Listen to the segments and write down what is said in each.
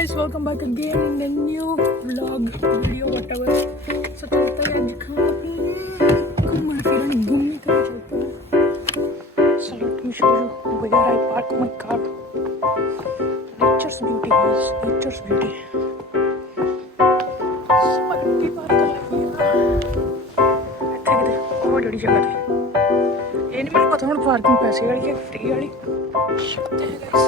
guys, welcome back again in the new vlog video whatever. So चलते हैं आज खाना पीने घूमने फिरने घूमने का चलते हैं. So let me show you where I park my car. Nature's beauty guys, nature's beauty. स्मृति पार्क है ये. अच्छा किधर और जड़ी जगह थी. ये नहीं मेरे को थोड़ा पार्किंग पैसे वाली है फ्री वाली. चलते हैं guys.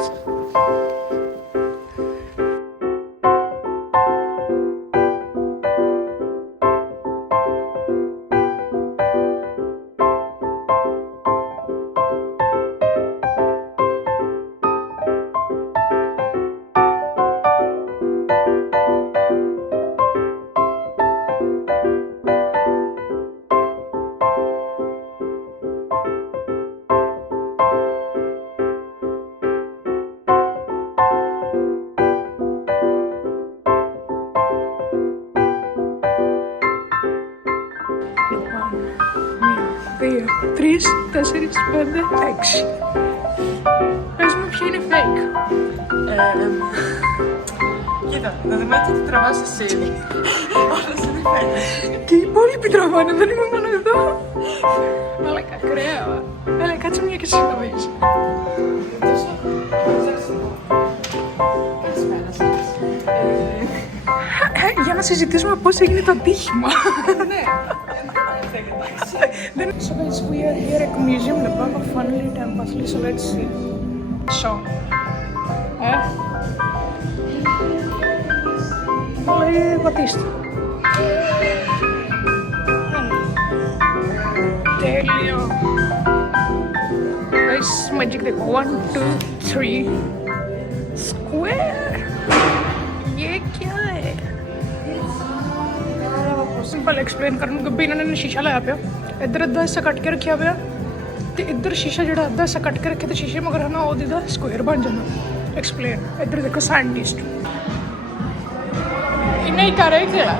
Weer 3, 4, 5. Wees me misschien een fake. Κοίτα, να δούμε ότι το τραβάς εσύ. Όλες είναι φαίνεται. Τι υπόλοιποι τραβάνε, δεν είμαι μόνο εδώ. Μαλάκα, κρέα. Έλα, κάτσε μια και εσύ να δεις. Για να συζητήσουμε πώς έγινε το ατύχημα. Ναι. So guys, we are here at museum Nepal of Funnily Temple. So let's see. So, what is it? Delio. Guys, magic the 1, 2, 3 square. ये क्या है? ਸਿੰਪਲ ਐਕਸਪਲੇਨ ਕਰਨ ਨੂੰ ਗੱਬੀ ਇਹਨਾਂ ਨੇ ਸ਼ੀਸ਼ਾ ਲਾਇਆ ਪਿਆ. ਇੱਧਰ ਅੱਧਾ ਹਿੱਸਾ ਕੱਟ ਕੇ ਰੱਖਿਆ ਪਿਆ ਤੇ ਇੱਧਰ ਸ਼ੀਸ਼ਾ ਜਿਹੜਾ ਅੱਧਾ ਹਿੱਸਾ ਕੱਟ ਕੇ ਰੱਖਿਆ ਤੇ ਸ਼ੀਸ਼ੇ ਮਗਰ ਹਨਾ ਉਹਦੀ ਦਾ ਸਕੁਅਰ ਬਣ ਜਾਣਾ. ਐਕਸਪਲੇਨ ਇੱਧਰ ਦੇਖੋ ਸਾਇੰਟਿਸਟ ਇੰਨਾ ਹੀ ਕਰ ਰਿਹਾ ਕਿਹੜਾ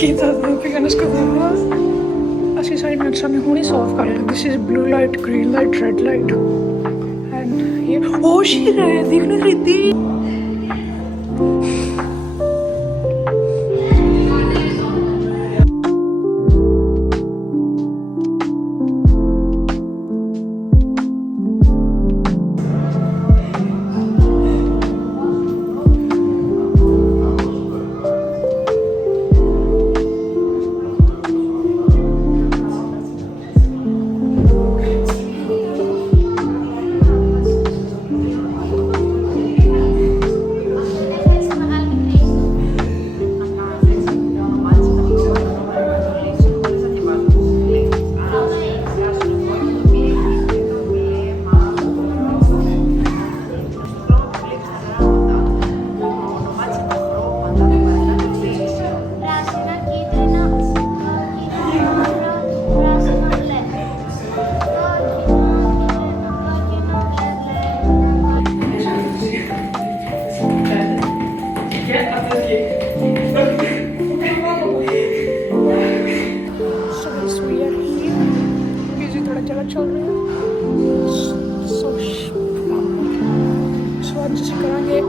kita tapi kan usko dua ਅਸੀਂ ਸਾਰੀ ਨਟਸਾਂ ਨੇ ਹੁਣੇ ਸਾਫ਼ ਕਰ ਲਿਆ. This is blue light, green light, red light and ਇਹ ਉਹ ਸ਼ੀਰ ਹੈ ਦੇਖ ਨਹੀਂ ਰਹੀ.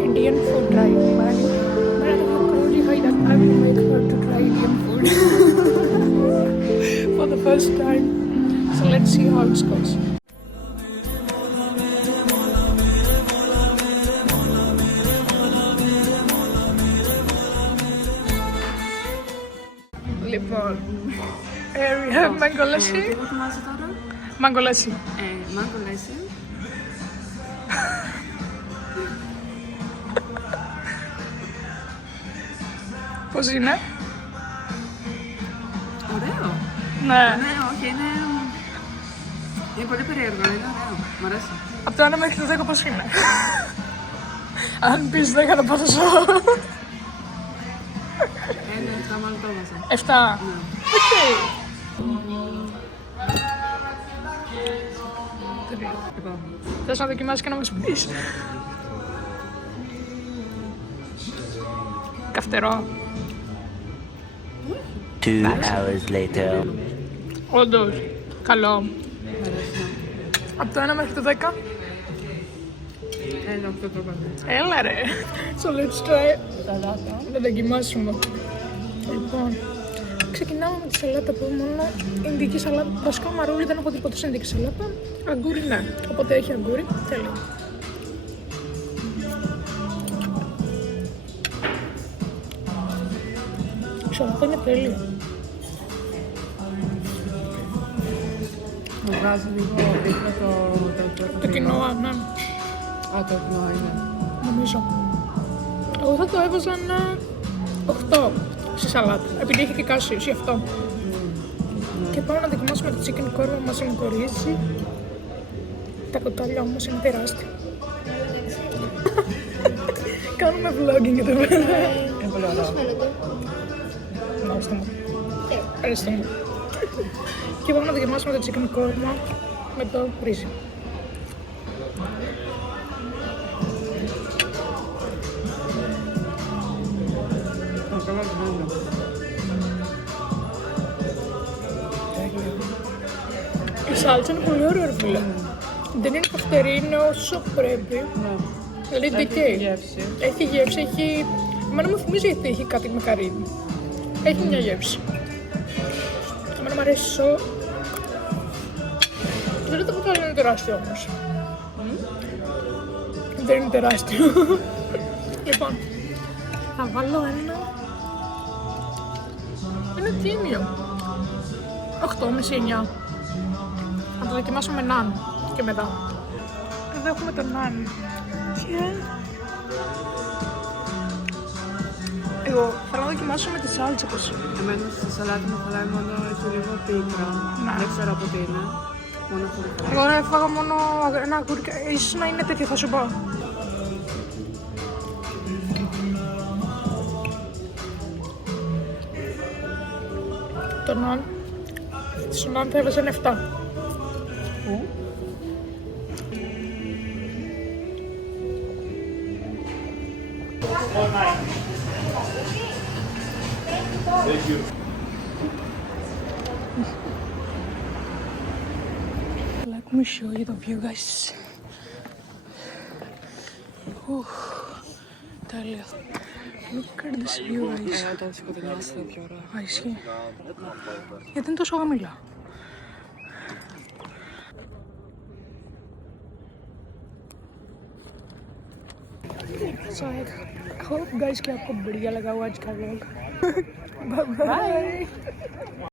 Indian food try. मैं तो करूँगी भाई that I will make her to try Indian food for the first time. So let's see how it goes. Lip balm. Here we have mango lassi. Mango lassi. Mango lassi. Πώς είναι? Ωραίο. Ναι. Ναι, όχι, είναι πολύ περίεργο, είναι ωραίο. Μ' αρέσει. Από το 1 μέχρι το 10 πώς είναι? Αν πεις 10 να πάθω σώ. 7 μάλλον το έβαζα. 7. Οκ. Θες να δοκιμάσεις και να μας πεις? Καυτερό. 2 hours later. Όντως, καλό. Από το 1 μέχρι το 10. Ένα αυτό το πάντα. Έλα ρε. So let's try. Να δοκιμάσουμε. Λοιπόν, ξεκινάμε με τη σαλάτα που μόνο ινδική σαλάτα. Βασικά μαρούλι δεν έχω τίποτα σε ινδική σαλάτα. Αγκούρι ναι. Οπότε έχει αγκούρι. Τέλειο. Η σαλάτα είναι τέλεια. Μου βγάζει λίγο δίπλα Το κοινόα, ναι. Α, το κοινό είναι. Νομίζω. Εγώ θα το έβαζα ένα 8 στη σαλάτα. Επειδή έχει και κάσιος γι' αυτό. Και πάμε να δοκιμάσουμε το chicken κόρμα μαζί με το ρύζι. Τα κοτάλια όμως είναι τεράστια. Κάνουμε vlogging εδώ πέρα. Είναι πολύ ωραίο. Ευχαριστώ μου. Ευχαριστώ μου. Και πάμε να δοκιμάσουμε το chicken κόρμα με το ρύζι. Καλά δεν Η σάλτσα είναι πολύ ωραία, ρε φίλε. Δεν είναι καυτερή, είναι όσο πρέπει. Δηλαδή δικαίει. γεύση. Έχει γεύση, έχει... Εμένα μου θυμίζει γιατί έχει κάτι με καρύδι. Έχει μια γεύση. Εμένα μου αρέσει σο... Δεν το ποτέ είναι τεράστιο όμως. Δεν είναι τεράστιο. Λοιπόν, θα βάλω ένα... Είναι τίμιο. 8,5-9. Θα το δοκιμάσω με ναν και μετά. Εδώ έχουμε το ναν. Και... Εγώ θέλω να δοκιμάσω με τη σάλτσα πως. Εμένα στη σαλάτα μου χαλάει μόνο έτσι λίγο πίκρα. Να. Δεν ξέρω από τι είναι. Μόνο αυτό δεν χαλάει. Εγώ έφαγα μόνο ένα αγκούρι, ίσως να είναι τέτοιο, θα σου πω. Το ναν, στο ναν θα έβαζα ένα 7. Πού? Let me show you the view, guys. Τέλεια. Look at this view, guys. Όταν σκοτεινιάσει θα πιο ωραία. Α, ισχύει. Γιατί είναι τόσο χαμηλά. So I hope guys कि आपको बढ़िया लगा हुआ आज का vlog. Bye bye.